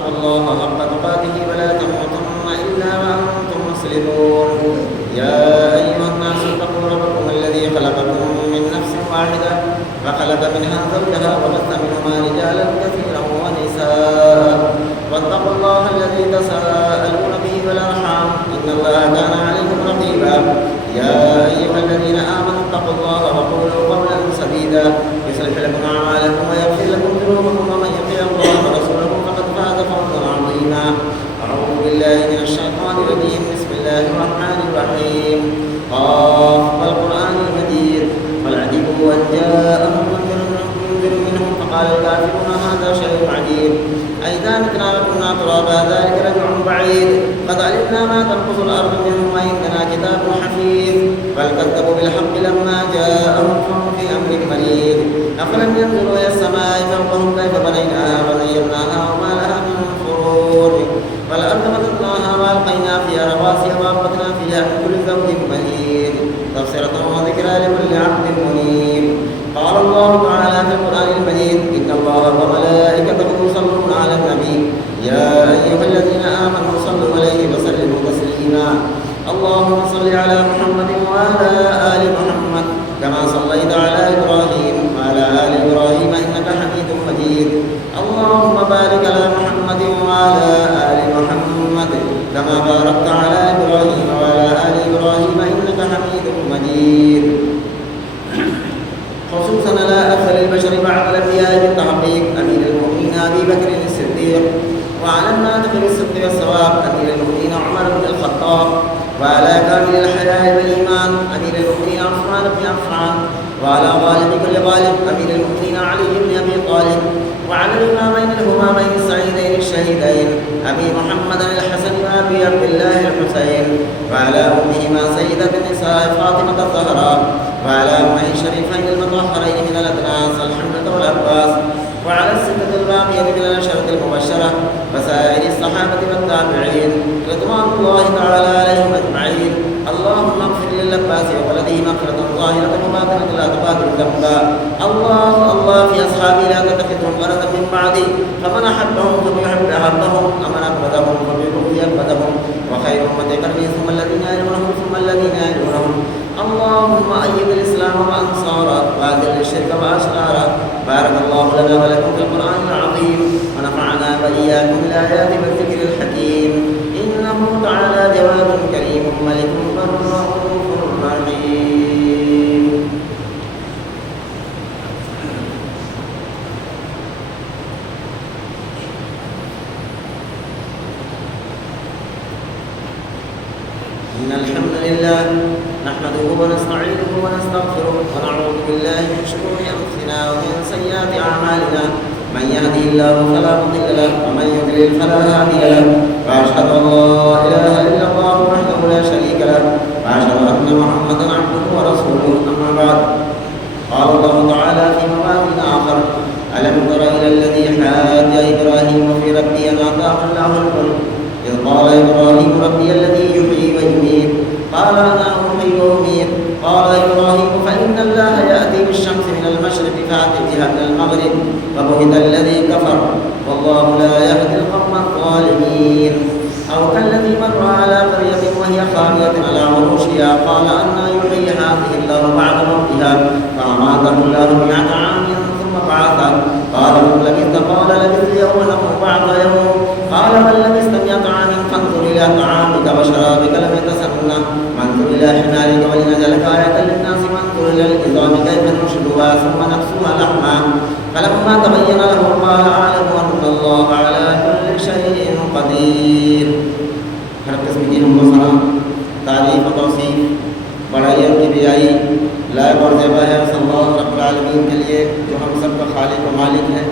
فاتقوا الله حق تقاته ولا تموتن إلا وأنتم مسلمون. يا أيها الناس اتقوا ربكم الذي خلقكم من نفس واحدة وخلق منها زوجها وبث منهما رجالا كثيرا ونساء واتقوا الله الذي تساءلون به والأرحام إن الله كان عليكم رقيبا. يا أيها الذين آمنوا اتقوا الله وقولوا قولا سديدا يصلح لكم أعمالكم ويغفر لكم ذنوبكم ومن يطع الله ورسوله فقد فاز فوزا عظيما. أعوذ بالله من الشيطان الرجيم. بسم الله الرحمن الرحيم. قاف والقرآن المجيد بل عجبوا أن جاءهم منذر منهم فقال الكافرون هذا شيء عجيب أئذا متنا وكنا ترابا ذلك رجع بعيد قد علمنا ما تنقص الأرض منهم وعندنا كتاب حفيظ بل كذبوا بالحق لما جاءهم فهم في أمر مريض. أفلم ينظروا إلى السماء فوقهم كيف بنيناها وزيناها وما لها من فروج والأرض مددناها وألقينا فيها رواسي وأنبتنا فيها من كل زوج بهيج تبصرة وذكرى لكل عبد منيب. قال الله تعالى في القرآن المجيد إن الله وملائكته يصلون على النبي يا أيها الذين آمنوا صلوا عليه وسلموا تسليما. اللهم صل على محمد وعلى آل محمد كما صليت على إبراهيم وعلى آل إبراهيم إنك حميد مجيد. اللهم بارك على محمد وعلى آل محمد كما باركت على إبراهيم وعلى آل إبراهيم إنك حميد مجيد. خصوصا على أفضل البشر بعد الأنبياء بالتحقيق أمير المؤمنين أبي بكر الصديق وعلى الناطق بالصدق والصواب أمير المؤمنين عمر بن الخطاب وعلى كامل الحياء والإيمان أمير المؤمنين عثمان بن عفان وعلى غالب كل غالب أمير المؤمنين علي بن أبي طالب وعلى الإمامين الهمامين السعيدين الشهيدين أبي محمد الحسن وأبي عبد الله الحسين وعلى أمهما سيدة النساء فاطمة الزهراء وعلى أمه الشريفين المطهرين من الأدناس الحمد والعباس وعلى الستة الباقية من العشرة المبشرة وسائر الصحابة والتابعين رضوان الله تعالى عليهم أجمعين. اللهم اغفر للعباس وولده مغفرة ظاهرة وباطنة لا تغادر ذنبا. الله في أصحابي لا تتخذهم غرضا من بعدي فمن أحبهم فبيحب أحبهم ومن أبغضهم فبيبغض أبغضهم وخير أمتي قرني ثم الذين يلونهم ثم الذين يلونهم. اللهم أيد الإسلام وأنصاره وأذل الشرك وأشراره. بارك الله لنا ولكم في القرآن العظيم ونفعنا وإياكم بالآيات والذكر الحكيم إنه تعالى جواد كريم ملك بر رؤوف رحيم. إن الحمد لله نحمده ونستعينه ونستغفره ونعوذ بالله من شرور أنفسنا ومن سيئات أعمالنا من يهده الله فلا مضل له ومن يضلل فلا هادي له وأشهد أن لا إله إلا الله وحده لا شريك له وأشهد أن محمدا عبده ورسوله. أما بعد قال الله تعالى في مواطن آخر ألم تر إلى الذي حاج إبراهيم في ربه أن آتاه الله الملك إذ قال إبراهيم ربي الذي يحيي ويميت قال أنا أحيي وأميت قال إبراهيم فإن الله يأتي بالشمس من المشرق فأت بها من المغرب فبهت الذي كفر والله لا يهدي القوم الظالمين. أو كالذي مر على قرية وهي خاوية على عروشها قال أنى يحيي هذه الله بعد موتها فأماته الله 100 عام ثم بعثه قال كم لبثت قال لبثت يوما أو بعض يوم قال بل لبثت 100 عام فانظر إلى طعامك وشرابك لم يتسنه وانظر إلى حمارك ولنجعلك آية للناس وانظر إلى العظام كيف ننشدها ثم نكسوها لحما فلما تبين له قال أعلم أن الله على كل شيء قدير. ہر قسم کی حمد و ثنا تعریف و توصیف بڑائی اور کبریائی لائق اور زیبا ہے صلی اللہ رب العالمین کے لیے جو ہم سب کا خالق و مالک ہے.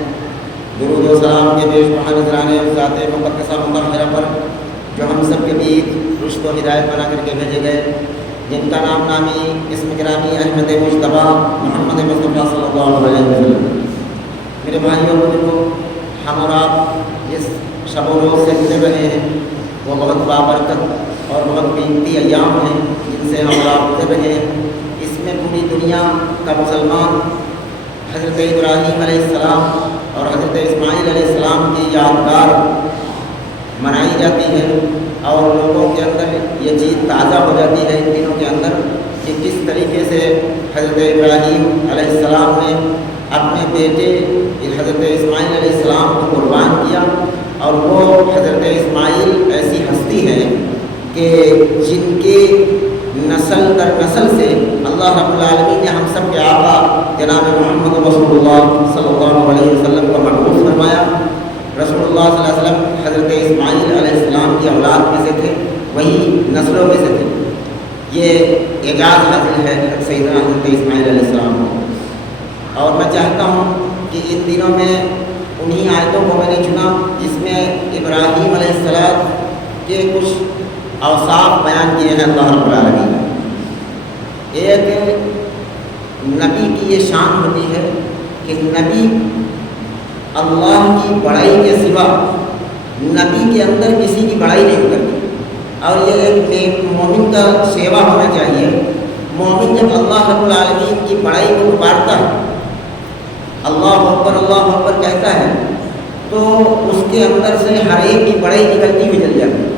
درود و سلام کے پیش پہا نظرانے ذات مقدسہ مطہرہ پر جو ہم سب کے بیچ رشد و ہدایت بنا کر کے بھیجے گئے جن کا نام نامی اسم گرامی احمد مجتبیٰ محمد مصطفیٰ صلی اللہ علیہ وسلم. میرے بھائیوں اور بزرگوں ہم اور آپ جس شب و روز سے گزر رہے ہیں وہ بہت بابرکت اور بہت قیمتی ایام ہیں جن سے ہم اور آپ گزر رہے ہیں. اس میں پوری دنیا کا مسلمان حضرت ابراہیم علیہ السلام اور حضرت اسماعیل علیہ السلام کی یادگار منائی جاتی ہے اور لوگوں کے اندر یہ چیز تازہ ہو جاتی ہے ان دنوں کے اندر کہ کس طریقے سے حضرت ابراہیم علیہ السلام نے اپنے بیٹے حضرت اسماعیل علیہ السلام کو قربان کیا، اور وہ حضرت اسماعیل ایسی ہستی ہے کہ جن کے نسل در نسل سے اللہ رب العالمین نے ہم سب کے آقا جناب محمد رسول اللہ صلی اللہ علیہ وسلم کو مبعوث فرمایا۔ رسول اللہ صلی اللہ علیہ وسلم حضرت اسماعیل علیہ السلام کی اولاد میں سے تھے، وہی نسلوں میں سے تھے۔ یہ اعجاز حاصل ہے سیدنا حضرت اسماعیل علیہ السلام کو، اور میں چاہتا ہوں کہ ان دنوں میں انہی آیتوں کو میں نے چنا جس میں ابراہیم علیہ السلام کے کچھ اوصاف بیان کیے ہیں اللہ رب العالمین۔ ایک نبی کی یہ شان ہوتی ہے کہ نبی اللہ کی بڑائی کے سوا نبی کے اندر کسی کی بڑائی نہیں کرتی، اور یہ ایک مومن کا سیوا ہونا چاہیے۔ مومن جب اللہ رب العالمین کی بڑائی کو پکارتا ہے، اللہ اکبر کہتا ہے، تو اس کے اندر سے ہر ایک کی بڑائی نکلتی ہوئی چل جاتی ہے،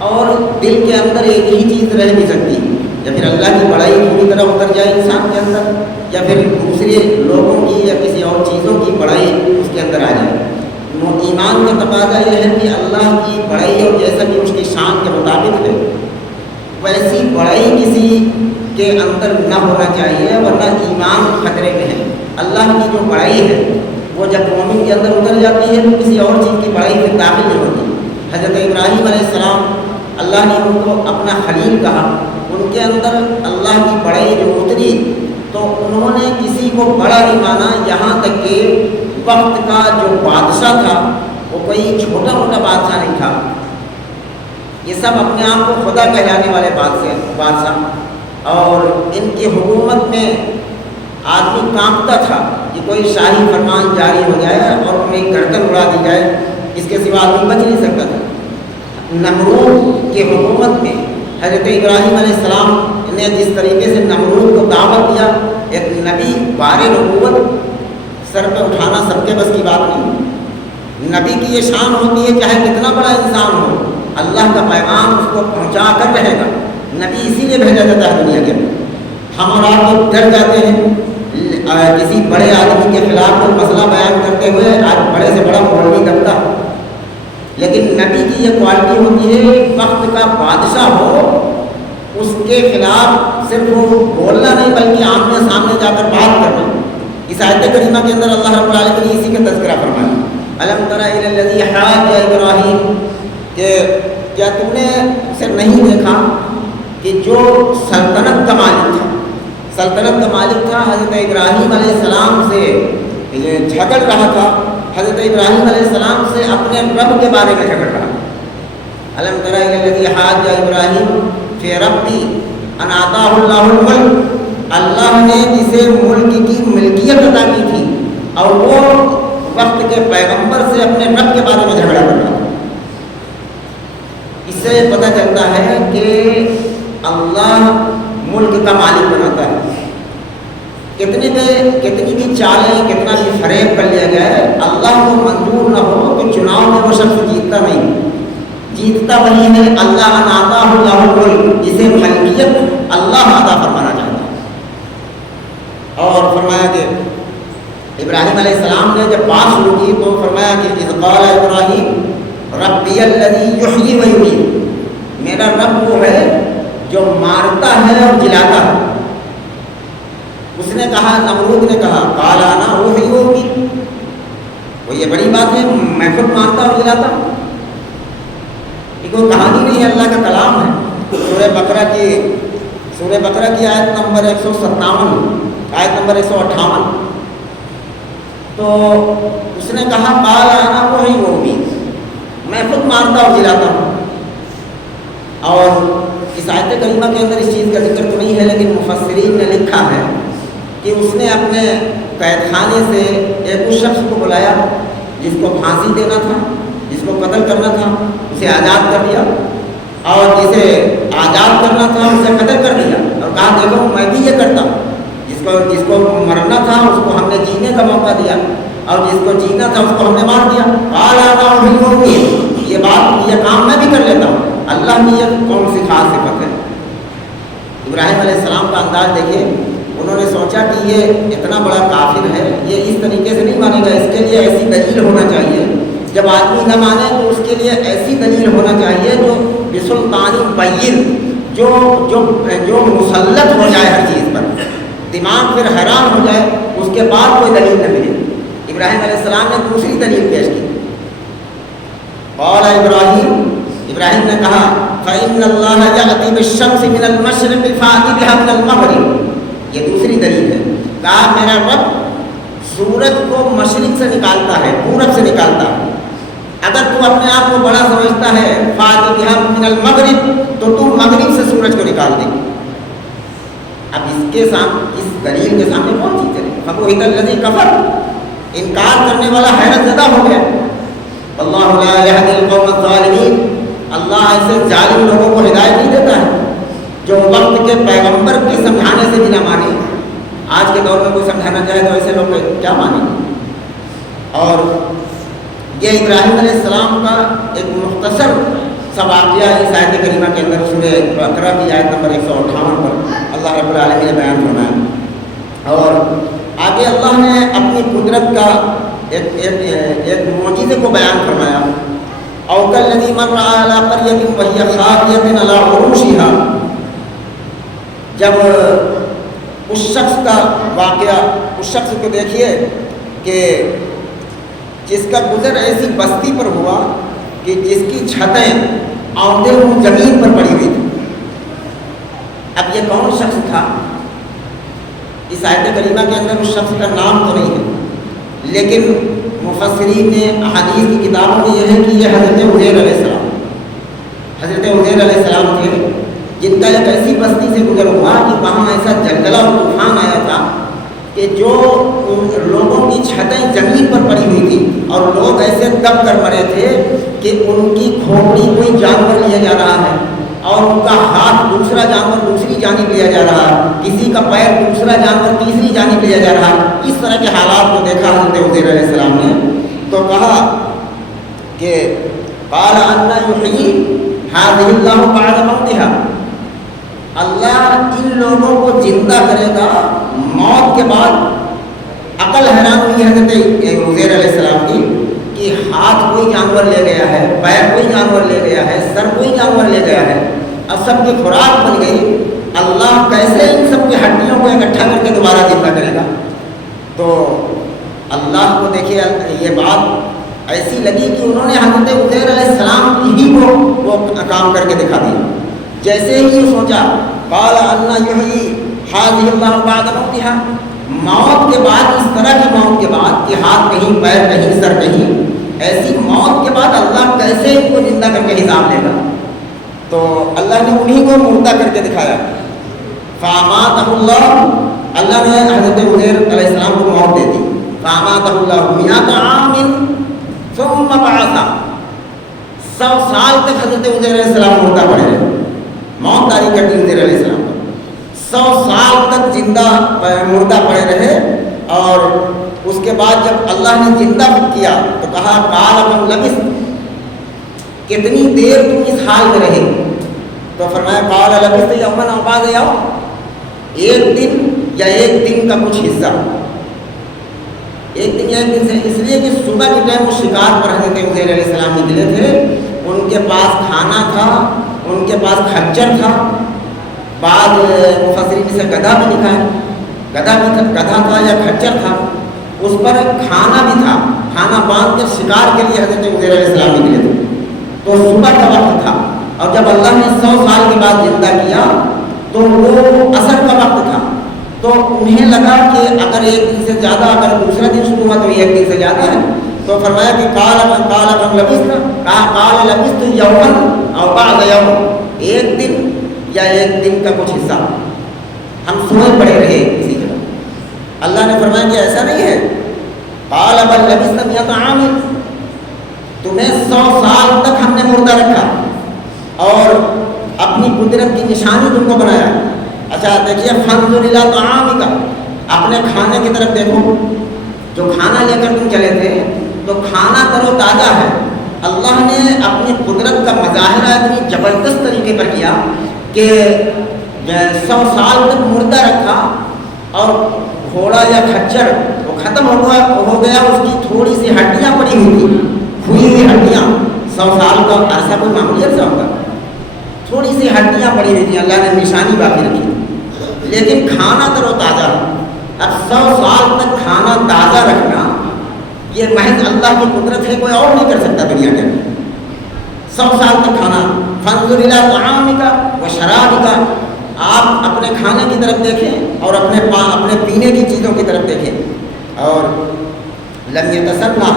اور دل کے اندر ایک ہی چیز رہ نہیں سکتی، یا پھر اللہ کی بڑائی پوری طرح اتر جائے انسان کے اندر، یا پھر دوسرے لوگوں کی یا کسی اور چیزوں کی بڑائی اس کے اندر آ جائے۔ ایمان کا تقاضا یہ ہے کہ اللہ کی بڑائی اور جیسا کہ اس کی شان کے مطابق ہے ویسی بڑائی کسی کے اندر نہ ہونا چاہیے، ورنہ ایمان خطرے میں ہے۔ اللہ کی جو بڑائی ہے وہ جب مومن کے اندر اتر جاتی ہے تو کسی اور چیز کی بڑائی میں داخل نہیں ہوتی۔ حضرت ابراہیم علیہ السلام اللہ نے ان کو اپنا خلیل کہا، ان کے اندر اللہ کی بڑائی جو اتری تو انہوں نے کسی کو بڑا نہیں مانا، یہاں تک کہ وقت کا جو بادشاہ تھا وہ کوئی چھوٹا موٹا بادشاہ نہیں تھا، یہ سب اپنے آپ کو خدا کہلانے والے بادشاہ، اور ان کی حکومت میں آدمی کانپتا تھا کہ کوئی شاہی فرمان جاری ہو جائے اور انہیں گردن اڑا دی جائے، اس کے سوا آدمی بچ نہیں سکتا تھا۔ نمرود کی حکومت میں حضرت ابراہیم علیہ السلام نے جس طریقے سے نمرود کو دعوت دیا، ایک نبی بار نبوت سر پہ اٹھانا سب کے بس کی بات نہیں، نبی کی یہ شان ہوتی ہے چاہے کتنا بڑا انسان ہو، اللہ کا پیغام اس کو پہنچا کر رہے گا۔ نبی اسی لیے بھیجا جاتا ہے دنیا کے اندر۔ ہم اور آپ تو ڈر جاتے ہیں کسی بڑے آدمی کے خلاف کوئی مسئلہ بیان کرتے ہوئے، آج بڑے سے بڑا مولوی دبتا، لیکن نبی کی یہ کوالٹی ہوتی ہے وقت کا بادشاہ ہو اس کے خلاف صرف وہ بولنا نہیں بلکہ آمنے سامنے جا کر بات کرنا۔ اس آیت کریمہ کے اندر اللہ رب العالمین نے اسی کا تذکرہ فرمایا، الم تر الی الذی حاج ابراہیم، کہ کیا تم نے اسے نہیں دیکھا کہ جو سلطنت کا مالک تھا حضرت ابراہیم علیہ السلام سے جھگڑ رہا تھا، حضرت ابراہیم علیہ السلام سے اپنے رب کے بارے میں جھگڑ رہا۔ الم تر الی الذی حاج ابراہیم فی ربی ان آتاہ اللہ الملک، اللہ نے جسے ملک کی ملکیت عطا کی تھی اور وہ وقت کے پیغمبر سے اپنے رب کے بارے میں جھگڑا کر رہا تھا۔ اس سے پتہ چلتا ہے کہ اللہ ملک کا مالک بناتا ہے۔ کتنی بھی چالیں، کتنا بھی فریب کر لیا گیا ہے، اللہ کو منظور نہ ہو تو چناؤ میں وہ شخص جیتتا نہیں، جیتتا وہی ہے اللہ عطا اللہ الملک، جسے ملکیت اللہ عطا فرمانا چاہتا ہے۔ اور فرمایا کہ ابراہیم علیہ السلام نے جب بات شروع کی تو فرمایا کہ اذ قال ابراہیم ربی الذی یحیی و یمیت، میرا رب وہ ہے جو مارتا ہے اور جلاتا ہے۔ اس نے کہا، نمرود نے کہا قال انا احیی و امیت، وہ یہ بڑی بات ہے میں خود مارتا اور جلاتا ہوں۔ یہ کوئی کہانی نہیں ہے، اللہ کا کلام ہے۔ سورہ بقرہ کی آیت نمبر 157، آیت نمبر 158، تو اس نے کہا قال انا احیی و امیت، میں خود مارتا اور جلاتا ہوں۔ اور اس آیت کریمہ کے اندر اس چیز کا ذکر تو نہیں ہے، لیکن مفسرین نے لکھا ہے کہ اس نے اپنے قید خانے سے ایک اس شخص کو بلایا جس کو پھانسی دینا تھا، جس کو قتل کرنا تھا، اسے آزاد کر دیا، اور جسے آزاد کرنا تھا اسے قتل کر دیا، اور کہا دیکھو میں بھی یہ کرتا ہوں، جس کو مرنا تھا اس کو ہم نے جینے کا موقع دیا، اور جس کو جینا تھا اس کو ہم نے مار دیا۔ یہ بات یہ کام میں بھی کر لیتا ہوں۔ اللہ کی یہ کون سی خاص صفت ہے؟ ابراہیم علیہ السلام کا انداز دیکھیے، انہوں نے سوچا کہ یہ اتنا بڑا کافر ہے، یہ اس طریقے سے نہیں مانے گا، اس کے لیے ایسی دلیل ہونا چاہیے، جب آدمی نہ مانے تو اس کے لیے ایسی دلیل ہونا چاہیے جو بسلطان بین، جو مسلط ہو جائے ہر چیز پر، دماغ پھر حیران ہو جائے، اس کے بعد کوئی دلیل نہ ملے۔ ابراہیم علیہ السلام نے دوسری دلیل پیش کی۔ قال ابراہیم نے کہا فإن اللہ یأتی بالشمس من المشرق فأتی بها من المغرب، یہ دوسری دلیل ہے۔ کہا میرا رب سورج کو مشرق سے نکالتا ہے، پورب سے نکالتا ہے، اگر تو اپنے آپ کو بڑا سمجھتا ہے فأتی بها من المغرب، تو مغرب سے سورج کو نکال دے۔ اب اس دلیل کے سامنے کون سی چلے؟ فبہت الذی کفر، انکار کرنے والا حیرت زدہ ہو گیا۔ اللہ لا یہدی القوم الظالمین، اللہ ایسے ظالم لوگوں کو ہدایت نہیں دیتا ہے جو وقت کے پیغمبر کے سمجھانے سے بھی نہ مانے۔ آج کے دور میں کوئی سمجھانا چاہے تو ایسے لوگ کیا مانیں گے؟ اور یہ ابراہیم علیہ السلام کا ایک مختصر سا واقعہ اس آیت کریمہ کے اندر سورہ بقرہ کی آیت نمبر 158 پر اللہ رب العالمین نے بیان فرمایا۔ اور آگے اللہ نے اپنی قدرت کا ایک معجزے کو بیان فرمایا۔ او کالذی مر علی قریۃ وہی خاویۃ علی عروشها، جب اس شخص کا واقعہ، اس شخص کو دیکھیے کہ جس کا گزر ایسی بستی پر ہوا کہ جس کی چھتیں آندے ہوئے زمین پر پڑی ہوئی تھی۔ اب یہ کون شخص تھا؟ اس آیت کریمہ کے اندر اس شخص کا نام تو نہیں ہے، لیکن مفسرین نے احادیث کی کتابوں میں یہ ہے کہ یہ حضرت عزیر علیہ السلام، حضرت عزیر علیہ السلام تھے، جن کا ایک ایسی بستی سے گزر ہوا کہ وہاں ایسا زلزلہ اور طوفان آیا تھا کہ جو لوگوں کی چھتیں زمین پر پڑی ہوئی تھی اور لوگ ایسے دب کر مرے تھے کہ ان کی کھوپڑی کوئی جانور لیا جا رہا ہے اور ان کا ہاتھ دوسرا جانور دوسری جانب لیا جا رہا ہے، کسی کا پیر دوسرا جانور تیسری جانب لیا جا رہا ہے۔ اس طرح کے حالات کو دیکھا حضرت عزیر علیہ السلام نے، تو کہا کہ قال انا یحیی ھذہ اللہ بعد موتها، اللہ ان لوگوں کو زندہ کرے گا موت کے بعد۔ عقل حیران ہوئی حضرت عزیر علیہ السلام کی کہ ہاتھ کوئی جانور لے گیا ہے، پیر کوئی جانور لے گیا ہے، سر کوئی جانور لے گیا ہے، اب سب کی خوراک بن گئی، اللہ کیسے ان سب کی ہڈیوں کو اکٹھا کر کے دوبارہ زندہ کرے گا؟ تو اللہ کو دیکھیے یہ بات ایسی لگی کہ انہوں نے حضرت عزیر علیہ السلام ہی کو وہ کام کر کے دکھا دیا۔ جیسے ہی یہ سوچا قال انا یحیی ھذہ اللہ بعد موتها، موت کے بعد، اس طرح کی موت کے بعد کہ ہاتھ کہیں پیر کہیں سر کہیں، ایسی موت کے بعد اللہ کیسے ان کو زندہ کر کے حساب لے گا؟ تو اللہ نے انہی کو مردہ کر کے دکھایا۔ فاماتہ اللہ، اللہ نے حضرت عزیر علیہ السلام کو موت دے دی۔ فاماتہ اللہ مئۃ عام ثم بعثہ، 100 سال تک حضرت عزیر علیہ السلام مردہ پڑے رہے، موت طاری کر دی عزیر علیہ السلام پر، 100 سال تک زندہ مردہ پڑے رہے۔ اور اس کے بعد جب اللہ نے زندہ کیا تو کہا قال کم لبثت، کتنی دیر تم اس حال میں رہے؟ تو فرمایا قال لبثت یوما او بعض یوم، ایک دن یا ایک دن کا کچھ حصہ، ایک دن یا ایک دن سے، اس لیے کہ صبح کے ٹائم وہ شکار پر حضرت عزیر علیہ السلام نکلے تھے، ان کے پاس کھانا تھا، ان کے پاس خنجر تھا، بعض مفسرین سے گدھا بھی لکھا ہے، گدھا تھا یا خنجر تھا، اس پر کھانا بھی تھا، کھانا باندھ کے شکار کے لیے حضرت عزیر علیہ السلام نکلے تھے۔ تو صبح کا وقت تھا، اور جب اللہ نے 100 سال کے بعد زندہ کیا تو وہ عصر کا وقت تھا، تو انہیں لگا کہ اگر ایک دن سے زیادہ، اگر دوسرا دن شروع ہوا تو ایک دن سے زیادہ ہے، تو فرمایا کہ قال کم لبثت، کہا قال لبثت یوما او بعض یوم، ایک دن یا ایک دن کا کچھ حصہ ہم سوئے پڑے رہے اسی جگہ۔ اللہ نے فرمایا کہ ایسا نہیں ہے، قال بل لبثت مئۃ عام، تمہیں 100 سال تک ہم نے مردہ رکھا اور اپنی قدرت کی نشانی تم کو بنایا۔ اچھا دیکھیے فانظر الی طعامک، اپنے کھانے کی طرف دیکھو، جو کھانا لے کر تم چلے تھے تو کھانا تر و تازہ ہے، اللہ نے اپنی قدرت کا مظاہرہ اتنی زبردست طریقے پر کیا کہ 100 سال تک مردہ رکھا اور گھوڑا یا کھچر وہ ختم ہو گیا، اس کی تھوڑی سی ہڈیاں پڑی ہوئی تھی، کھوئی ہوئی ہڈیاں. 100 سال کا عرصہ کوئی معمولی عرصہ ہوگا، تھوڑی سی ہڈیاں پڑی ہوئی تھیں، اللہ نے نشانی باقی رکھی، لیکن کھانا تر و تازہ. اب 100 سال تک کھانا تازہ رکھنا یہ محض اللہ کی قدرت ہے، کوئی اور نہیں کر سکتا دنیا کے اندر. 100 سال تک کھانا. فانظر الی طعامک و شرابک، آپ اپنے کھانے کی طرف دیکھیں اور اپنے پینے کی چیزوں کی طرف دیکھیں. اور لم یتسنہ،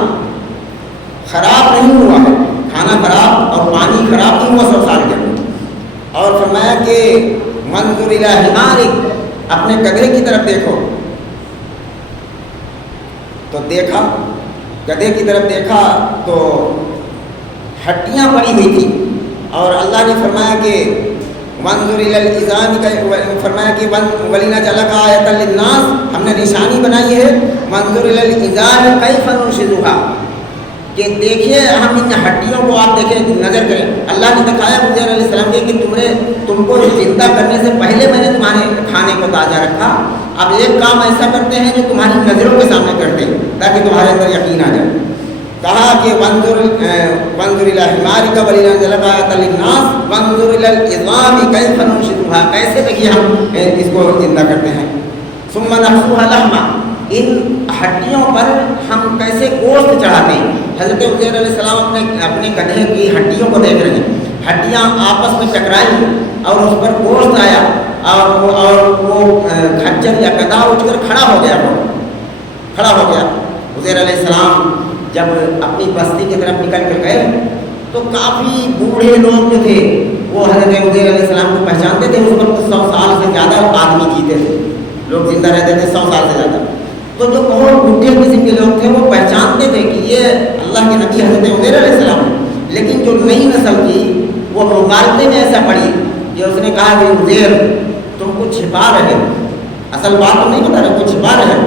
خراب نہیں ہوا ہے، کھانا خراب اور پانی خراب نہیں ہوا 100 سال کے اندر. اور فرمایا کہ منظر الی حمارک، اپنے گدھے کی طرف دیکھو. تو دیکھا، گدھے کی طرف دیکھا تو ہڈیاں پڑی ہوئی تھی. اور اللہ نے فرمایا کہ منظر الی العظام، فرمایا کہ وَلِنَجْعَلَ آیَةً لِلنَّاسِ، ہم نے نشانی بنائی ہے. منظر الی العظام کیف ننشزها، کہ دیکھیے ہم ان ہڈیوں کو آپ دیکھیں، نظر کریں. اللہ نے دکھایا عزیر علیہ السلام کے کہ تم کو زندہ کرنے سے پہلے میں نے تمہارے کھانے کو تازہ رکھا. اب ایک کام ایسا کرتے ہیں جو تمہاری نظروں کے سامنے کرتے ہیں تاکہ تمہارے اندر یقین آ جائے. کہا کہ وانظر الی حمارک ولنجعل آیۃ للناس وانظر الی العظام کیف ننشزها، کیسے دیکھیے ہم اس کو زندہ کرتے ہیں. ثم نحشوها لحما، ان ہڈیوں پر ہم کیسے گوشت چڑھاتے ہیں. حضرت عزیر علیہ السلام اپنے گدھے کی ہڈیوں کو دیکھ رہے ہیں، ہڈیاں آپس میں ٹکرائی اور اس پر گوشت آیا اور وہ کھچر یا گدھا اٹھ کر کھڑا ہو گیا. عزیر علیہ السلام جب اپنی بستی کی طرف نکل کر گئے تو کافی بوڑھے لوگ جو تھے وہ حضرت عزیر علیہ السلام کو پہچانتے تھے. اس وقت 100 سال سے زیادہ آدمی جیتے تھے، لوگ زندہ رہتے تھے 100 سال سے زیادہ. تو جو بہت بوڑھے قسم کے لوگ تھے وہ پہچانتے تھے کہ یہ اللہ کے نبی حضرت عزیر علیہ السلام ہے. لیکن جو نئی نسل تھی وہ مغالطے میں ایسا پڑی کہ اس نے کہا کہ عزیر تم کو چھپا رہے، اصل بات تو نہیں بتا رہے، کچھ چھپا رہے.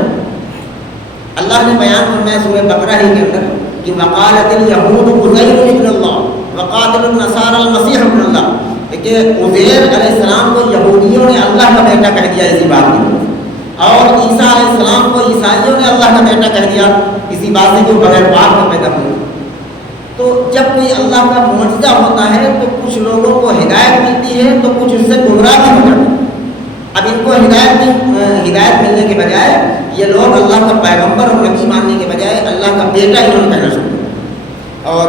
اللہ نے بیان فرمایا سورہ بقرہ ہی کے اندر کہ وقالت الیہود عزیر ابن اللہ وقالت النصارى المسیح ابن اللہ، کہ عزیر علیہ السلام کو یہودیوں نے اللہ کا بیٹا کہہ دیا اسی بات کی، اور عیسیٰ علیہ السلام کو عیسائیوں نے اللہ کا بیٹا کہہ دیا اسی بات سے کہ بغیر باپ کا پیدا ہوئے. تو جب کوئی اللہ کا معجزہ ہوتا ہے تو کچھ لوگوں کو ہدایت ملتی ہے تو کچھ اس سے گمراہ بھی ہو جاتے ہیں. اب ان کو ہدایت ملنے کے بجائے یہ لوگ اللہ کا پیغمبر اور نبی ماننے کے بجائے اللہ کا بیٹا انہوں نے کہنا شروع کیا. اور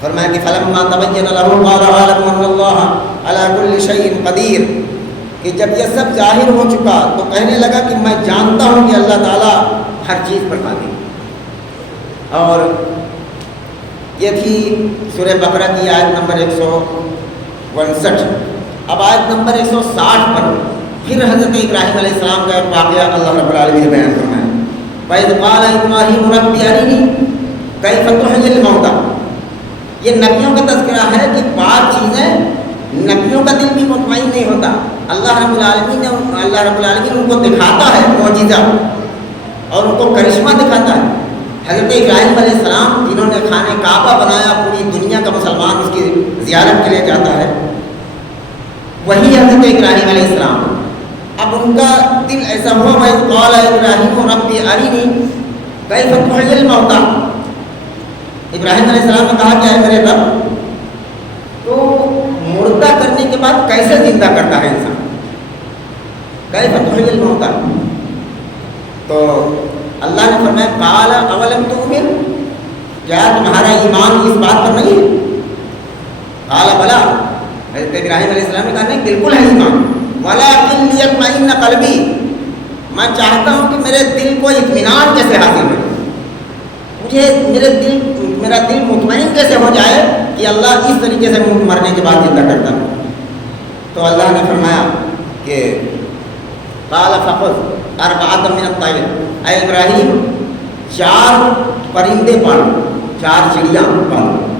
فرمایا کہ فلما تبین له قال اعلم ان اللہ علی کل شیء قدیر، کہ جب یہ سب ظاہر ہو چکا تو کہنے لگا کہ میں جانتا ہوں کہ اللہ تعالیٰ ہر چیز پر قادر. اور یہ تھی سورہ بقرہ کی آیت نمبر 159. اب آیت نمبر 160 پر پھر حضرت ابراہیم علیہ السلام کا ایک واقعہ اللہ رب العالمین نے بیان فرمایا. وَإِذْ قَالَ إِبْرَاهِيمُ رَبِّ أَرِنِي كَيْفَ تُحْيِي الْمَوْتَى، یہ نبیوں کا تذکرہ ہے کہ بعض چیزیں نبیوں کا دل بھی مطمئن نہیں ہوتا. اللہ رب العالمین ان کو دکھاتا ہے معجزہ اور ان کو کرشمہ دکھاتا ہے. حضرت ابراہیم علیہ السلام جنہوں نے خانہ کعبہ بنایا، پوری دنیا کا مسلمان اس کی زیارت کے لیے جاتا ہے، وہی حضرت ابراہیم علیہ السلام. اب ان کا دل ایسا ہوا وَإِذْ قَالَ إِبْرَاهِيمُ رَبِّ أَرِنِي كَيْفَ تُحْيِي الْمَوْتَى، ابراہیم علیہ السلام نے کہا کہ اے میرے رب، تو مردہ کرنے کے بعد کیسے زندہ کرتا ہے انسان، کیف تحیی الموتى. تو اللہ نے فرمایا قال اولم تؤمن، کیا تمہارا ایمان اس بات پر نہیں ہے؟ قال بلا، حضرت ابراہیم علیہ السلام نے کہا نہیں بالکل ہے ایمان. ولکن لیطمئن قلبی، میں چاہتا ہوں کہ میرے دل کو اطمینان کیسے حاصل ہو، مجھے میرا دل مطمئن کیسے ہو جائے کہ اللہ اس طریقے سے مرنے کے بعد زندہ کرتا ہے. تو اللہ نے فرمایا کہ قال فخذ اربعۃ من الطیر، اے ابراہیم 4 پرندے پالو، 4 چڑیاں پالو.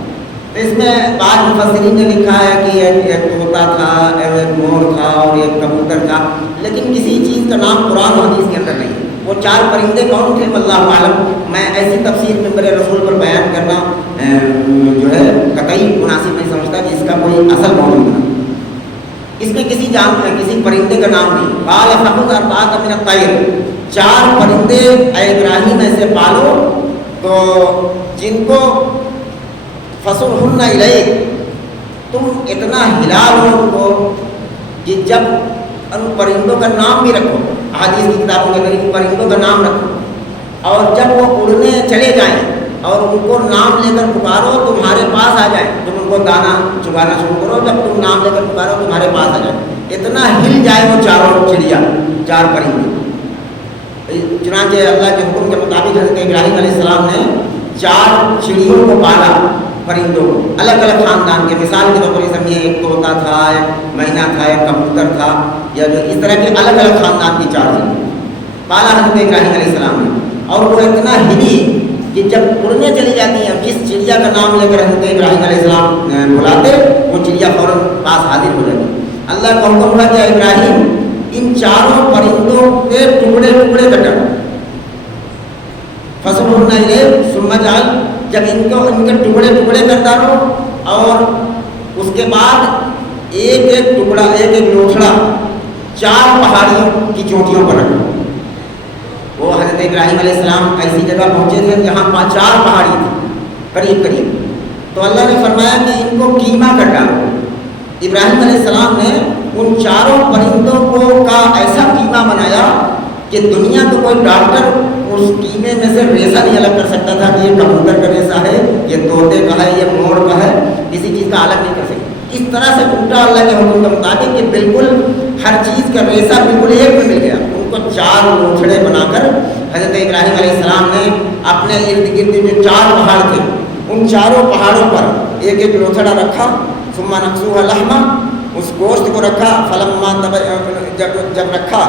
تو اس میں بعض مفسرین نے لکھا ہے کہ ایک طوطا تھا، ایک مور تھا اور ایک کبوتر تھا، لیکن کسی چیز کا نام قرآن و حدیث کے اندر نہیں. وہ 4 پرندے کون تھے اللہ عالم. میں ایسی تفسیر ممبر رسول پر بیان کرنا بعید مناسب نہیں سمجھتا کہ اس کا کوئی اصل موضوع بنا. اس میں کسی پرندے کا نام نہیں. قال فخذ اربعۃ من الطیر، 4 پرندے اے ابراہیم ایسے پالو تو جن کو فصرہن الیک، تم اتنا ہلا لو ان کو کہ جب ان پرندوں کا نام بھی رکھو، احادیث کی کتابوں کے اندر ان پرندوں کا نام رکھو، اور جب وہ اڑنے چلے جائیں اور ان کو نام لے کر پکارو تمہارے پاس آ جائیں. تم ان کو دانا چگانا شروع کرو، جب تم نام لے کر پکارو تمہارے پاس آ جائیں. اتنا ہل جائے وہ 4 چڑیا، 4 پرندے. چنانچہ اللہ کے حکم کے مطابق حضرت ابراہیم علیہ السلام نے 4 چڑیوں کو پالا، پرندوں کو الگ الگ خاندان کے. مثال کے طور پر سمجھیے ایک طوطا تھا، ایک مینا تھا، ایک کبوتر تھا، یا جو اس طرح کے الگ الگ خاندان کی 4 چڑیاں پالا حضرت ابراہیم علیہ السلام نے. اور وہ اتنا ہلی کہ جب اڑنے چلی جاتی ہیں، جس چڑیا کا نام لے کر حضرت ابراہیم علیہ السلام بلاتے وہ چڑیا فوراً پاس حاضر ہو جاتی. اللہ کا حکم ہوا کہ ابراہیم ان 4 پرندوں کے ٹکڑے ٹکڑے کر ڈالو. فصرہن الیک ثم اجعل، جب ان کے ٹکڑے ٹکڑے کر ڈالو اور اس کے بعد ایک ایک ٹکڑا، ایک ایک لوتھڑا 4 پہاڑیوں کی چوٹیوں پر رکھو. وہ حضرت ابراہیم علیہ السلام ایسی جگہ پہنچے تھے جہاں 4 پہاڑی تھی قریب قریب. تو اللہ نے فرمایا کہ ان کو کیما کر ڈالو. ابراہیم علیہ السلام نے ان 4 پرندوں کو کا ایسا کیما بنایا کہ دنیا کا کوئی ڈاکٹر اس کیمے میں سے ریسا نہیں الگ کر سکتا تھا کہ یہ کبوتر کا ریسا ہے، یہ طوطے کا ہے، یہ مور کا ہے، کسی چیز کا الگ نہیں کر سکتے. اس طرح سے ٹوٹا اللہ کے حکم کے مطابق کہ بالکل ہر چیز کا ریسا بالکل ایک میں مل گیا. ان کو 4 لوتھڑے بنا کر حضرت ابراہیم علیہ السلام نے اپنے ارد گرد جو 4 پہاڑ تھے ان 4 پہاڑوں پر ایک ایک لوتھڑا رکھا. ثم نقصوها لحما، اس گوشت کو رکھا. فلما جب رکھا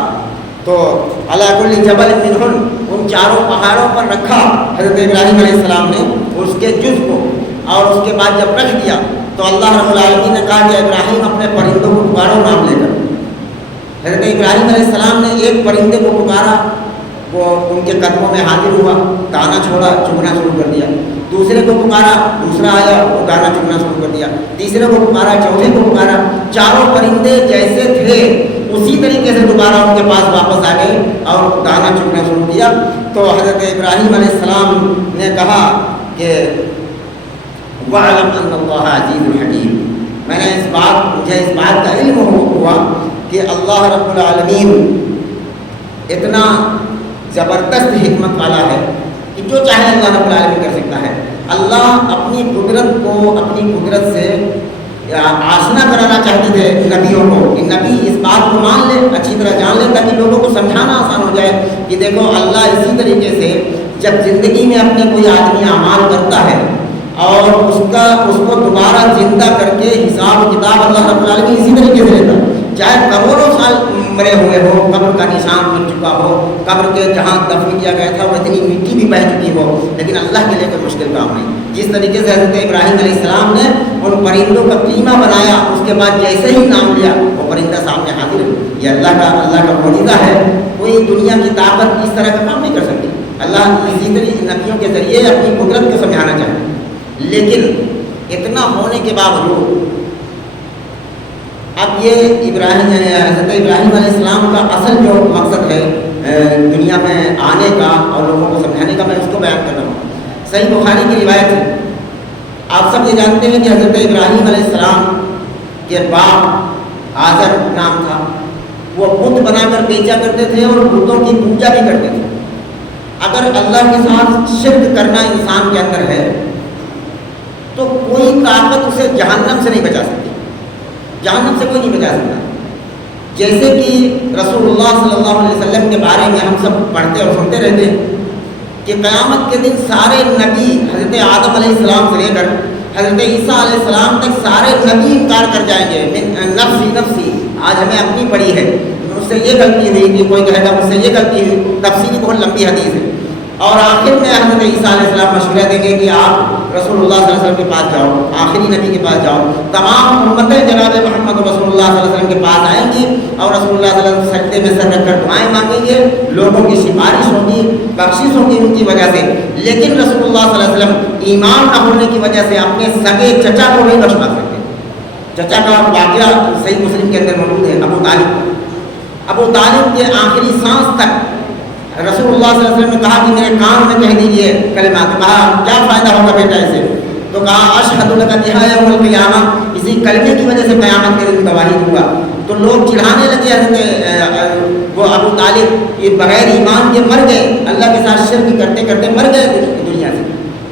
تو علی کل جبل منہن، ان 4 پہاڑوں پر رکھا حضرت ابراہیم علیہ السلام نے اس کے جز کو. اور اس کے بعد جب رکھ دیا تو اللہ رب العالمین نے کہا کہ ابراہیم اپنے پرندوں کو پکارو نام لے کر. حضرت ابراہیم علیہ السلام نے ایک پرندے کو پکارا، وہ ان کے قدموں میں حاضر ہوا، دانا چھوڑا، چگنا شروع کر دیا. دوسرے کو پکارا، دوسرا آیا، وہ دانا چگنا شروع کر دیا. تیسرے کو پکارا، چوتھے کو پکارا. 4 پرندے جیسے تھے اسی طریقے سے دوبارہ ان کے پاس واپس آ گئے اور دانا چگنا شروع کیا. تو حضرت ابراہیم علیہ السلام نے کہا کہ وَعَلَمْ أَنَّ اللَّهَ عَزِيزٌ حَكِيمٌ، مجھے اس بات کا علم ہوا کہ اللہ رب العالمین اتنا زبردست حکمت والا ہے کہ جو چاہے اللہ رب العالمین کر سکتا ہے. اللہ اپنی قدرت کو اپنی قدرت سے آشنا کرانا چاہتے تھے نبیوں کو کہ نبی اس بات کو مان لے، اچھی طرح جان لے، تاکہ لوگوں کو سمجھانا آسان ہو جائے کہ دیکھو اللہ اسی طریقے سے جب زندگی میں اپنے کوئی آدمی اعمال کرتا ہے اور اس کو دوبارہ زندہ کر کے حساب کتاب اللہ رب العالمین اسی طریقے سے لیتا. چاہے کروڑوں سال مرے ہوئے ہو، قبر کا نشان بن چکا ہو، قبر کے جہاں دفن کیا گیا تھا وہ اتنی مٹی بھی بہ چکی ہو، لیکن اللہ کے لیے کوئی مشکل کام نہیں. جس طریقے سے حضرت ابراہیم علیہ السلام نے ان پرندوں کا قیمہ بنایا، اس کے بعد جیسے ہی نام لیا وہ پرندہ سامنے حاضر ہے. یہ اللہ کا معجزہ ہے. کوئی دنیا کی طاقت اس طرح کا کام نہیں کر سکتی. اللہ اسی طریقے نبیوں کے ذریعے اپنی قدرت کو سمجھانا چاہتے ہیں. لیکن اتنا ہونے کے باوجود اب یہ حضرت ابراہیم علیہ السلام کا اصل جو مقصد ہے دنیا میں آنے کا اور لوگوں کو سمجھانے کا، میں اس کو بیان کر رہا ہوں. صحیح بخاری کی روایت ہے. آپ سب یہ جانتے ہیں کہ حضرت ابراہیم علیہ السلام کے باپ آزر نام تھا. وہ بت بنا کر بیچا کرتے تھے اور بتوں کی پوجا بھی کرتے تھے. اگر اللہ کے ساتھ شرک کرنا انسان کے اندر ہے تو کوئی طاقت اسے جہنم سے نہیں بچا سکتی. جہنم سے کوئی نہیں بچا سکتا. جیسے کہ رسول اللہ صلی اللہ علیہ وسلم کے بارے میں ہم سب پڑھتے اور سنتے رہتے ہیں کہ قیامت کے دن سارے نبی حضرت آدم علیہ السلام سے لے کر حضرت عیسیٰ علیہ السلام تک سارے نبی انکار کر جائیں گے. نفسی نفسی، آج ہمیں اپنی پڑی ہے، مجھ سے یہ غلطی ہوئی تھی، کوئی کہے گا مجھ سے یہ غلطی ہوئی. تفصیلی بہت لمبی حدیث ہے. اور آخر میں حضرت عیسیٰ علیہ السلام مشورہ دیں گے کہ آپ رسول اللہ صلی اللہ علیہ وسلم کے پاس جاؤ، آخری نبی کے پاس جاؤ، تمام امتیں جناب محمد رسول اللہ صلی اللہ علیہ وسلم کے پاس آئیں گی اور رسول اللہ صلی اللہ علیہ وسلم سجدے میں سر رکھ کر دعائیں مانگیں گے، لوگوں کی سفارش ہوگی، بخشش ہوگی ان کی وجہ سے، لیکن رسول اللہ صلی اللہ علیہ وسلم ایمان نہ ہونے کی وجہ سے اپنے سگے چچا کو نہیں بخش سکتے۔ چچا کا واقعہ صحیح مسلم کے اندر موجود ہے، ابو طالب کے آخری سانس تک رسول اللہ صلی اللہ علیہ وسلم نے کہا کہ میرے کان میں کہہ دیجیے کلمہ، تو کہا کیا فائدہ ہوگا بیٹا اسے، تو کہا اشہد لک بہا یوم القیامہ، اسی کلمے کی وجہ سے قیامت کے دن گواہی دوں گا۔ تو لوگ چڑھانے لگے حضرت وہ ابو طالب یہ بغیر ایمان کے مر گئے، اللہ کے ساتھ شرک کرتے کرتے مر گئے دنیا سے،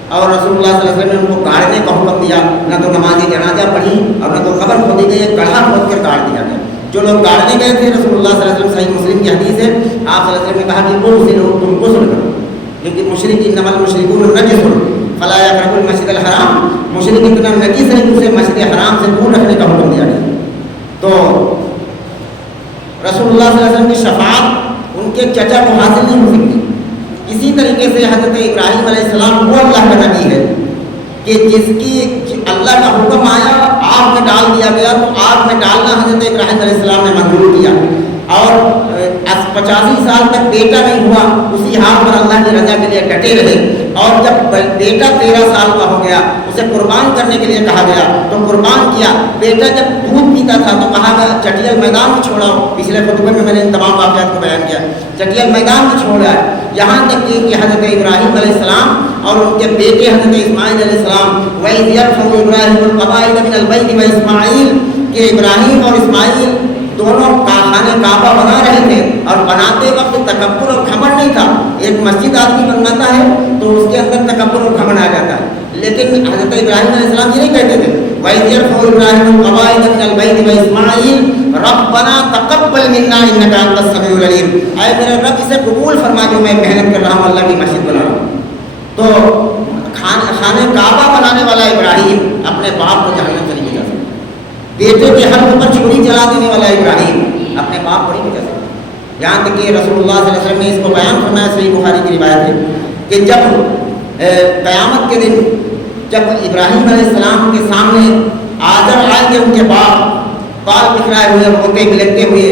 اور رسول اللہ صلی اللہ علیہ وسلم نے ان کو گاڑنے کا حکم دیا، نہ تو نماز جنازہ پڑھی اور نہ تو قبر کھودی گئی، گڑھا کھود کر گاڑ دیا گیا۔ جو لوگ گاڑنے گئے تھے رسول اللہ صلی اللہ علیہ وسلم، صحیح مسلم کی حدیث ہے، آپ صلی اللہ علیہ وسلم نے کہا کہ وہ سے لوگ تم غسل کرو، کیونکہ مشرک انما المشرکون نجس فلا یقربوا المسجد الحرام، مشرک اتنا نجس ہے کہ اسے مسجد حرام سے دور رکھنے کا حکم دیا گیا۔ تو رسول اللہ صلی اللہ علیہ وسلم کی شفاعت ان کے چچا کو حاصل نہیں ہو سکتی۔ اسی طریقے سے حضرت ابراہیم علیہ السلام وہ اللہ کا نبی ہے کہ جس کی اللہ کا حکم آیا آگ میں ڈال دیا گیا، تو آگ میں ڈالنا حضرت ابراہیم علیہ السلام نے منظور کیا، اور 85 سال تک بیٹا نہیں ہوا، اسی حال پر اللہ کی رضا کے لیے ڈٹے رہے، اور جب بیٹا 13 سال کا ہو گیا اسے قربان کرنے کے لیے کہا گیا تو قربان کیا۔ بیٹا جب دودھ پیتا تھا تو کہا گیا چٹیل میدان میں چھوڑاؤ، پچھلے خطبے میں نے ان تمام واقعات کو بیان کیا، چٹیل میدان میں چھوڑا ہے، یہاں تک کہ حضرت ابراہیم علیہ السلام اور ان کے بیٹے حضرت اسماعیل علیہ السلام وَإِذْ يَرْفَعُ إِبْرَاهِيمُ الْقَوَاعِدَ مِنَ الْبَيْتِ وَإِسْمَاعِيلُ، کہ ابراہیم اور اسماعیل دونوں خانہ کعبہ بنا رہے تھے، اور بناتے وقت تکبر اور گھمنڈ نہیں تھا۔ ایک مسجد آدمی بناتا ہے تو اس کے اندر تکبر اور گھمنڈ آ جاتا ہے، لیکن حضرت ابراہیم علیہ السلام یہ نہیں کہتے تھے وَإِذْ يَرْفَعُ إِبْرَاهِيمُ الْقَوَاعِدَ مِنَ الْبَيْتِ وَإِسْمَاعِيلُ رَبَّنَا تَقَبَّلْ مِنَّا إِنَّكَ أَنْتَ السَّمِيعُ الْعَلِيمُ، اے میرے رب اسے قبول فرما جو میں محنت کر رہا ہوں، اللہ کی مسجد بنا رہا ہوں۔ تو خانہ کعبہ بنانے والا ابراہیم اپنے باپ کو جہنم سے نہیں بچا سکتا، بیٹے کے حلق پر چھری چلا دینے والا ابراہیم اپنے باپ کو نہیں بچا سکتا۔ یہاں تک کہ رسول اللہ صلی اللہ علیہ وسلم نے اس کو بیان فرمایا، صحیح بخاری کی روایت ہے کہ جب قیامت کے دن جب ابراہیم علیہ السلام کے سامنے آزر آئیں گے، ان کے باپ بال بکھرائے ہوئے، روتے بلکتے ہوئے،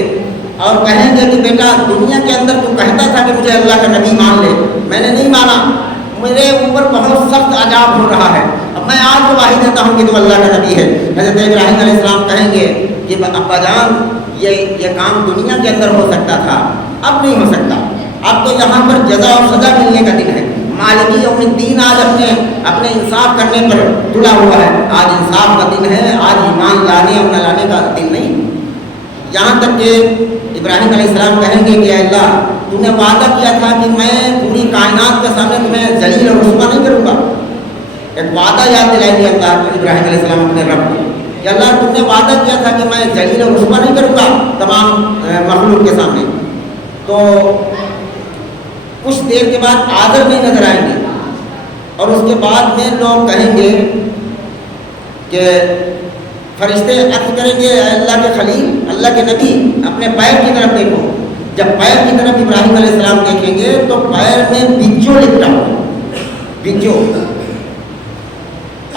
اور کہیں گے کہ بیٹا دنیا کے اندر تو کہتا تھا کہ مجھے اللہ کا نبی مان لے، میں نے نہیں مانا، میرے اوپر بہت سخت عذاب ہو رہا ہے، اب میں آج گواہی دیتا ہوں کہ تو اللہ کا نبی ہے۔ حضرت ابراہیم علیہ السلام کہیں گے کہ ابا جان یہ کام دنیا کے اندر ہو سکتا تھا، اب نہیں ہو سکتا، اب تو یہاں پر جزا اور سزا ملنے کا دن ہے، مالکی یوم الدین آج اپنے انصاف کرنے پر تلا ہوا ہے، آج انصاف کا دن ہے، آج ایمان لانے اور نہ لانے کا دن نہیں۔ یہاں تک کہ ابراہیم علیہ السلام کہیں گے کہ اے اللہ تو نے وعدہ کیا تھا کہ میں پوری کائنات کے سامنے تمہیں ذلیل اور رسوا نہیں کروں گا، ایک وعدہ یاد دلائیں گے اللہ ابراہیم علیہ السلام اپنے رب کو کہ اللہ تم نے وعدہ کیا تھا کہ میں ذلیل اور رسوا نہیں کروں گا تمام مخلوق کے سامنے۔ تو کچھ دیر کے بعد آدر نہیں نظر آئیں گے، اور اس کے بعد میں لوگ کہیں گے کہ فرشتے عرض کریں گے اے اللہ کے خلیل، اللہ کے نبی اپنے پیر کی طرف دیکھو۔ جب پیر کی طرف ابراہیم علیہ السلام دیکھیں گے تو پیر میں بجو لپٹا ہوا، بجو،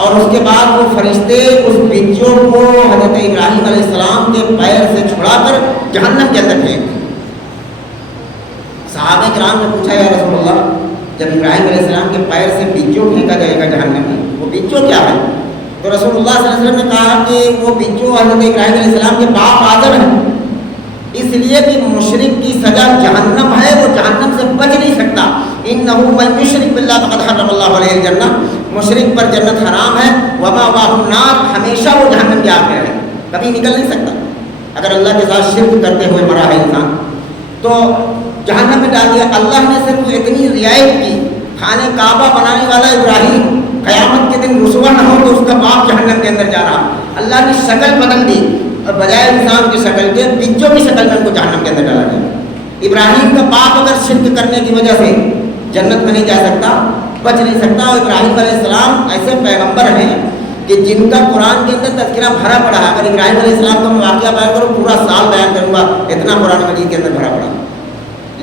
اور اس کے بعد وہ فرشتے اس بجو کو حضرت ابراہیم علیہ السلام کے پیر سے چھڑا کر جہنم کے اندر پھینک دیں۔ صحابہ کرام نے پوچھا یا رسول اللہ جب ابراہیم علیہ السلام کے پیر سے بجو پھینکا جائے گا جہنم میں، وہ بجو کیا ہے؟ تو رسول اللہ صلی اللہ علیہ وسلم نے کہا کہ وہ بجو حضرت ابراہیم علیہ السلام کے باپ آدم ہیں، اس لیے کہ مشرک کی سزا جہنم ہے، وہ جہنم سے بچ نہیں سکتا۔ انه من یشرک باللہ فقد حرم اللہ علیہ الجنہ، مشرک پر جنت حرام ہے، ومأواہ النار، ہمیشہ وہ جہنم کے آگ میں رہے، کبھی نکل نہیں سکتا۔ اگر اللہ کے ساتھ شرک کرتے ہوئے مرا ہے انسان تو جہنم میں ڈال دیا۔ اللہ نے صرف اتنی رعایت کی، خانہ کعبہ بنانے والا ابراہیم قیامت کے دن رسوا نہ ہو تو اس کا باپ جہنم کے اندر جا رہا، اللہ نے شکل بدل دی، بجائے انسان کی شکل کے بچوں کی شکل میں ان کو جہنم کے اندر ڈالا گیا۔ ابراہیم کا باپ اگر شرک کرنے کی وجہ سے جنت میں نہیں جا سکتا، بچ نہیں سکتا، اور ابراہیم علیہ السلام ایسے پیغمبر ہیں کہ جن کا قرآن کے اندر تذکرہ بھرا پڑا ہے۔ اگر ابراہیم علیہ السلام کا میں واقعہ بیان کروں پورا سال بیان کروں گا، اتنا قرآن مجید کے اندر بھرا پڑا،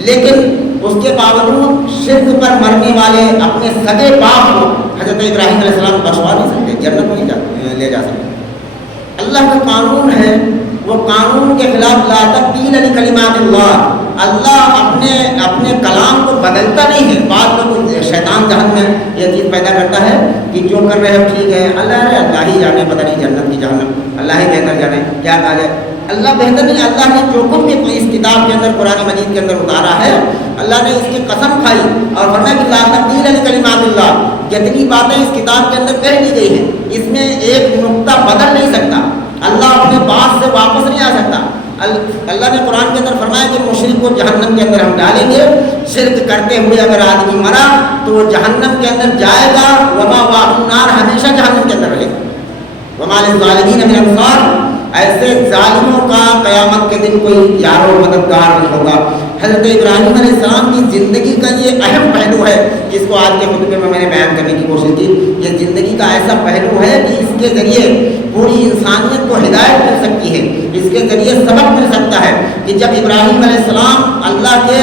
لیکن اس کے باوجود شرک پر مرنے والے اپنے سگے باپ کو حضرت ابراہیم علیہ السلام بخشوا نہیں سکتے، جنت نہیں لے جا سکتے۔ اللہ کا قانون ہے، وہ قانون کے خلاف لا تبدیل لکلمات اللہ، اللہ اپنے کلام کو بدلتا نہیں ہے۔ بعض لوگ شیطان ذہن میں یہ چیز پیدا کرتا ہے کہ جو کر رہے ہو ٹھیک ہے، اللہ ہی جانے، پتہ نہیں جنت کی جہنم اللہ ہی بہتر جانے، کیا کہا جائے۔ اللہ بہتر نہیں، اللہ نے جو کچھ بھی اس کتاب کے اندر قرآن مجید کے اندر اتارا ہے، اللہ نے اس کی قسم کھائی اور فرمایا کہ لا تبدیل لکلمات اللہ، جتنی باتیں اس کتاب کے اندر کہہ دی گئی ہیں اس میں ایک نقطہ بدل نہیں سکتا، اللہ اپنے بات سے واپس نہیں آ سکتا۔ اللہ نے قرآن کے اندر فرمایا کہ مشرک کو جہنم کے اندر ہم ڈالیں گے، شرک کرتے ہوئے اگر آدمی مرا تو وہ جہنم کے اندر جائے گا، وما واہ النار، ہمیشہ جہنم کے اندر رہے گا۔ وما للظالمین من انصار، ایسے ظالموں کا قیامت کے دن کوئی یار و مددگار نہیں ہوگا۔ حضرت ابراہیم علیہ السلام کی زندگی کا یہ اہم پہلو ہے جس کو آج کے خطبے میں نے بیان کرنے کی کوشش کی۔ یہ زندگی کا ایسا پہلو ہے کہ اس کے ذریعے پوری انسانیت کو ہدایت مل سکتی ہے، اس کے ذریعے سبق مل سکتا ہے کہ جب ابراہیم علیہ السلام اللہ کے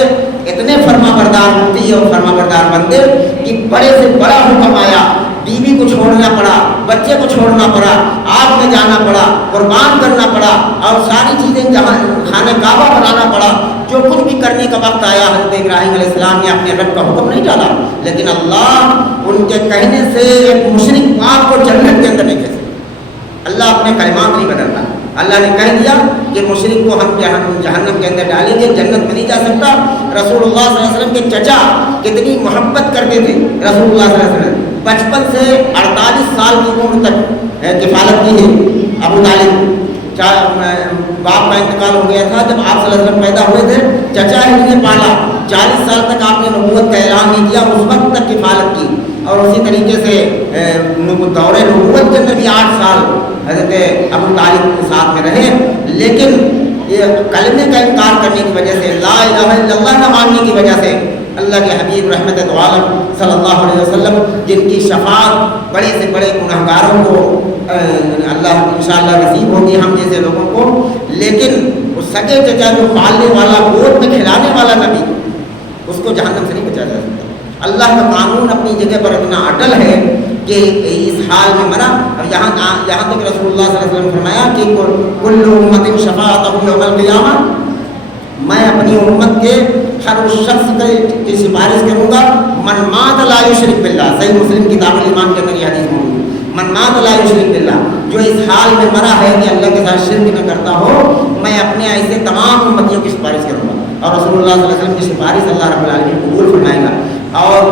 اتنے فرما بردار مفتی اور فرما بردار بندے کہ بڑے سے بڑا حکم آیا، بیوی کو چھوڑنا پڑا، بچے کو چھوڑنا پڑا، آگ میں جانا پڑا، قربان کرنا پڑا اور ساری چیزیں جہاں خانہ کعبہ بنانا پڑا، جو کچھ بھی کرنے کا وقت آیا حضرت ابراہیم علیہ السلام نے اپنے رب کا حکم نہیں ڈالا، لیکن اللہ ان کے کہنے سے ایک مشرک باپ کو جنت کے اندر نہیں کہہ سکتا۔ اللہ اپنے کلمات نہیں بدلتا، اللہ نے کہہ دیا کہ مشرک کو ہم جہنم کے اندر ڈالیں گے، جنت میں نہیں جا سکتا۔ رسول اللہ صلی اللہ علیہ وسلم کے چچا کتنی محبت کرتے تھے رسول اللہ صلی اللہ علیہ وسلم، بچپن سے 48 سال کی عمر تک کفالت کی ہے ابو طالب۔ باپ کا انتقال ہو گیا تھا جب آپ صلی اللہ علیہ وسلم پیدا ہوئے تھے، چچا ہی نے پالا، 40 سال تک آپ نے نبوت کا اعلان نہیں کیا، اس وقت تک کفالت کی، اور اسی طریقے سے دور نبوت کے اندر بھی 8 سال حضرت ابو طالب کے ساتھ میں رہے، لیکن یہ کلمے کا انکار کرنے کی وجہ سے، لا الہ الا اللہ نہ ماننے کی وجہ سے اللہ کے حبیب رحمت دو عالم صلی اللہ علیہ وسلم جن کی شفاعت بڑے سے بڑے گناہگاروں کو اللہ انشاءاللہ نصیب ہوگی، ہم جیسے لوگوں کو، لیکن اس سگے چچا جو پالنے والا، گود میں کھلانے والا نبی، اس کو جہنم سے نہیں بچایا جا سکتا۔ اللہ کا قانون اپنی جگہ پر اتنا اٹل ہے کہ اس حال میں مرا، اور یہاں تک رسول اللہ صلی اللہ علیہ وسلم نے فرمایا کہ کل امت شفاعتہم یوم القیامہ، میں اپنی امت کے ہر اس شخص کی سفارش کروں گا، من مات لا یشرک باللہ، صحیح مسلم کتاب الایمان کے اندر یہ حدیث موجود ہے، من مات لا یشرک باللہ، جو اس حال میں مرا ہے کہ اللہ کے ساتھ شرک نہ کرتا ہو، میں اپنے ایسے تمام امتیوں کی سفارش کروں گا، اور رسول اللہ صلی اللہ علیہ وسلم کی سفارش اللہ رب العالمین قبول فرمائے گا۔ اور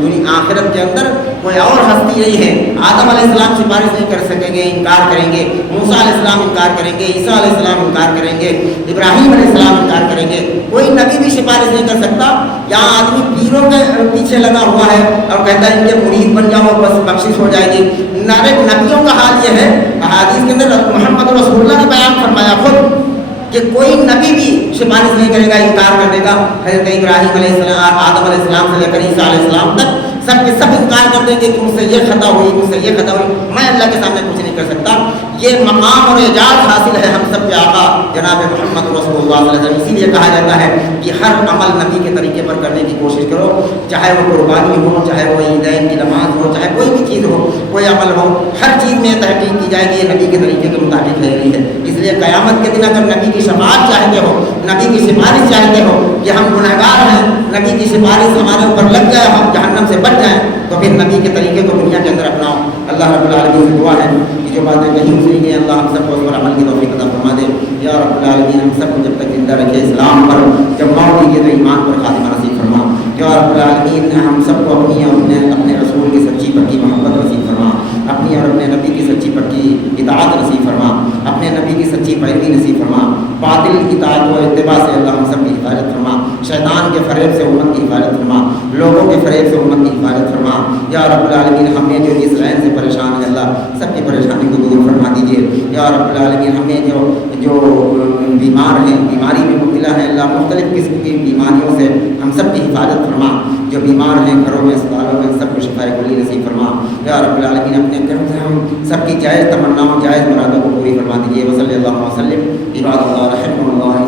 دنیا آخرت کے اندر کوئی اور ہستی نہیں ہے، آدم علیہ السلام سفارش نہیں کر سکیں گے، انکار کریں گے، موسیٰ علیہ السلام انکار کریں گے، عیسیٰ علیہ السلام انکار کریں گے، ابراہیم علیہ السلام انکار کریں گے، کوئی نبی بھی سفارش نہیں کر سکتا۔ یہاں آدمی پیروں کے پیچھے لگا ہوا ہے اور کہتا ہے ان کے مرید بن جاؤ بس بخشش ہو جائے گی۔ نبیوں کا حال یہ ہے، احادیث کے اندر محمد رسول اللہ نے بیان فرمایا خود کہ کوئی نبی بھی سفارش نہیں کرے گا، انکار کر دے گا۔ حضرت ابراہیم علیہ السلام، آدم علیہ السلام سے لے کر عیسیٰ علیہ السلام تک سب کے سب انکار کر دیں گے کہ مجھ سے یہ خطا ہوئی، مجھ سے یہ خطا ہوئی، میں اللہ کے سامنے کچھ نہیں کر سکتا۔ یہ مقام اور اعجاز حاصل ہے ہم سب کے آقا جناب محمد رسول اللہ صلی اللہ علیہ وسلم۔ اسی لیے کہا جاتا ہے کہ ہر عمل نبی کے طریقے پر کرنے کی کوشش کرو، چاہے وہ قربانی ہو، چاہے وہ عیدین کی نماز ہو، چاہے کوئی بھی چیز ہو، کوئی عمل ہو، ہر چیز میں تحقیق کی جائے گی یہ نبی کے طریقے کے مطابق ہے نہیں ہے۔ اس لیے قیامت کے دن اگر نبی کی شفاعت چاہتے ہو، نبی کی سفارش چاہتے ہو کہ ہم گنہگار ہیں، نبی کی سفارش ہمارے اوپر لگ جائے، ہم جہنم سے بچ جائیں، تو پھر نبی کے طریقے کو دنیا کے اندر اپناؤ۔ اللہ رب العالمین سے دعا ہے کہ جو باتیں کہیں سنی گئی اللہ ہم سب کو اس پر عمل کی توفیق عطا فرما دے۔ یا رب العالمین ہم سب کو جب تک زندہ رکھے اسلام پر، جب موت دیجیے تو ایمان پر خاتمہ نصیب فرما۔ یا رب العالمین ہم سب کو اپنی اور اپنے رسول کی سچی پکی محبت نصیب فرما، اپنی اور اپنے نبی کی سچی پکی اطاعت نصیب فرما، اپنے نبی کی سچی پیروی نصیب فرما، باطل اطاعت و اتباع سے اللہ ہم سب کی حفاظت فرما، شیطان کے فریب سے امت کی حفاظت فرما، لوگوں کے فریب سے امت کی حفاظت فرما۔ یا رب العالمین ہمیں جو اس عین سے پریشان ہے اللہ سب کی پریشانی کو دور فرما دیجیے۔ یا رب العالمین ہمیں جو بیمار ہیں، بیماری میں مبتلا ہے اللہ، مختلف قسم کی بیماریوں سے ہم سب کی حفاظت فرما، جو بیمار ہیں گھروں میں اسپتالوں میں سب کو شفاء کلی نصیب فرما۔ یا رب العالمین اپنے کرم سے ہم سب کی جائز تمناؤں جائز مرادوں کو پوری فرما دیجیے۔ وصلی اللہ وسلم عباد اللہ رحمہ اللہ